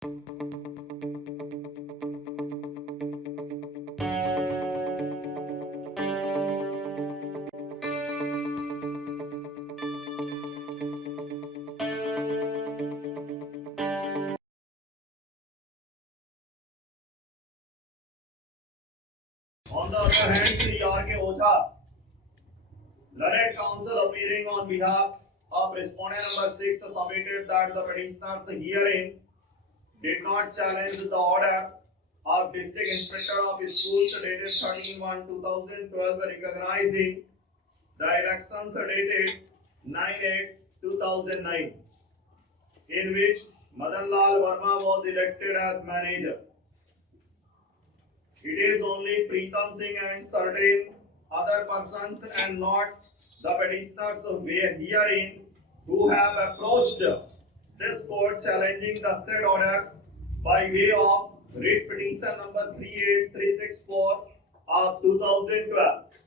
On the other hand, Sri R.K. Ojha, learned counsel appearing on behalf of respondent number 6, submitted that the petitioners herein did not challenge the order of District Inspector of Schools dated 13/1/2012 recognizing the elections dated 9/8/2009, in which Madan Lal Verma was elected as manager. It is only Pritam Singh and certain other persons and not the petitioners herein who have approached this court challenging the said order by way of writ petition number 38364 of 2012.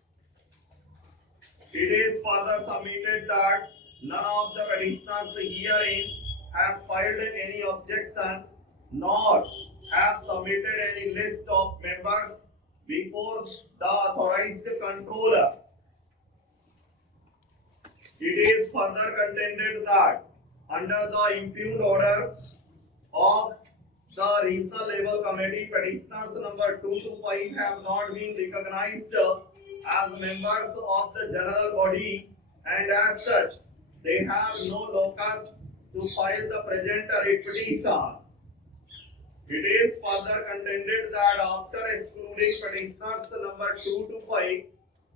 It is further submitted that none of the petitioners herein have filed any objection nor have submitted any list of members before the authorized controller. It is further contended that under the impugned order of the regional level committee, petitioners number 2 to 5 have not been recognized as members of the general body, and as such they have no locus to file the present writ petition. It is further contended that after excluding petitioners number 2 to 5,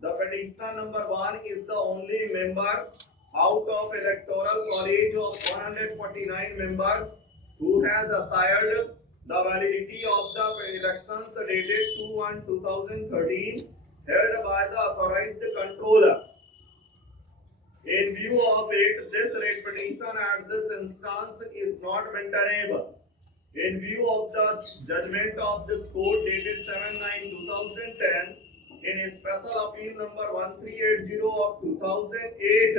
the petitioner number 1 is the only member out of electoral college of 149 members who has asserted the validity of the elections dated 2/1/2013 held by the authorized controller. In view of it, this writ petition at this instance is not maintainable. In view of the judgment of this court dated 7/9/2010 in a special appeal number 1380 of 2008,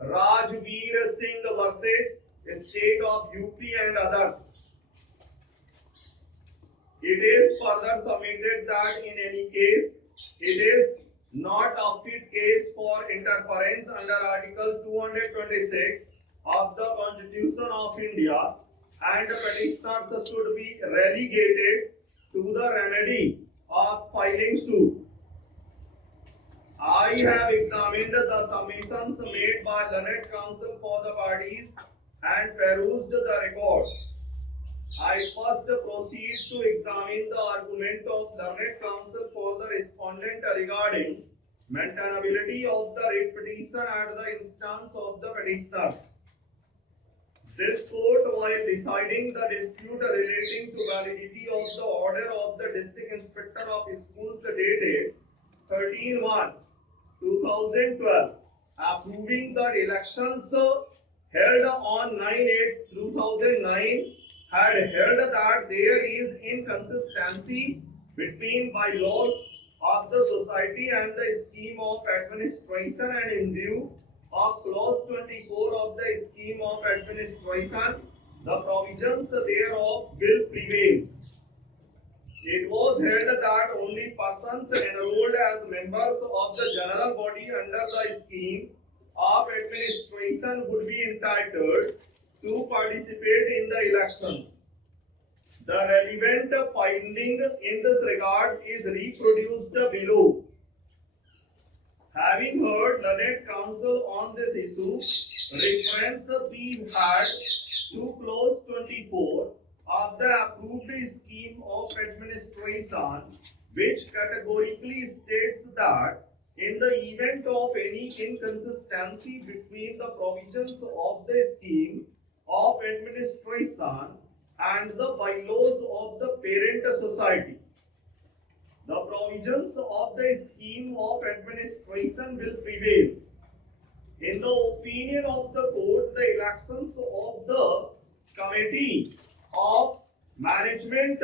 Rajveer Singh versus State of UP and others. It is further submitted that in any case, it is not a fit case for interference under Article 226 of the Constitution of India, and petitioners should be relegated to the remedy of filing suit. I have examined the submissions made by learned counsel for the parties and perused the record. I first proceed to examine the argument of learned counsel for the respondent regarding maintainability of the writ petition at the instance of the petitioners. This court, while deciding the dispute relating to validity of the order of the District Inspector of Schools dated 13/1/2012, approving the elections held on 9/8/2009, had held that there is inconsistency between bylaws of the society and the scheme of administration, and in view of clause 24 of the scheme of administration, the provisions thereof will prevail. It was held that only persons enrolled as members of the general body under the scheme of administration would be entitled to participate in the elections. The relevant finding in this regard is reproduced below. Having heard learned counsel on this issue, reference be had to clause 24 of the approved scheme of administration, which categorically states that in the event of any inconsistency between the provisions of the scheme of administration and the bylaws of the parent society, the provisions of the scheme of administration will prevail. In the opinion of the court, the elections of the committee of management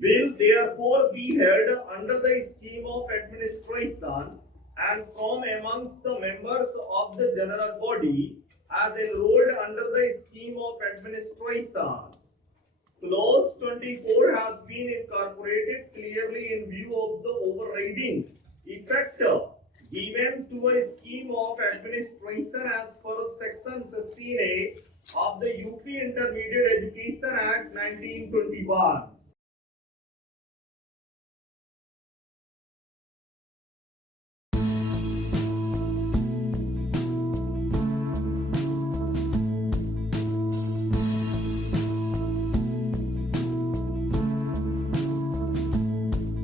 will therefore be held under the scheme of administration and from amongst the members of the general body, as enrolled under the scheme of administration. Clause 24 has been incorporated clearly in view of the overriding effect given to a scheme of administration as per section 16A of the UP Intermediate Education Act 1921.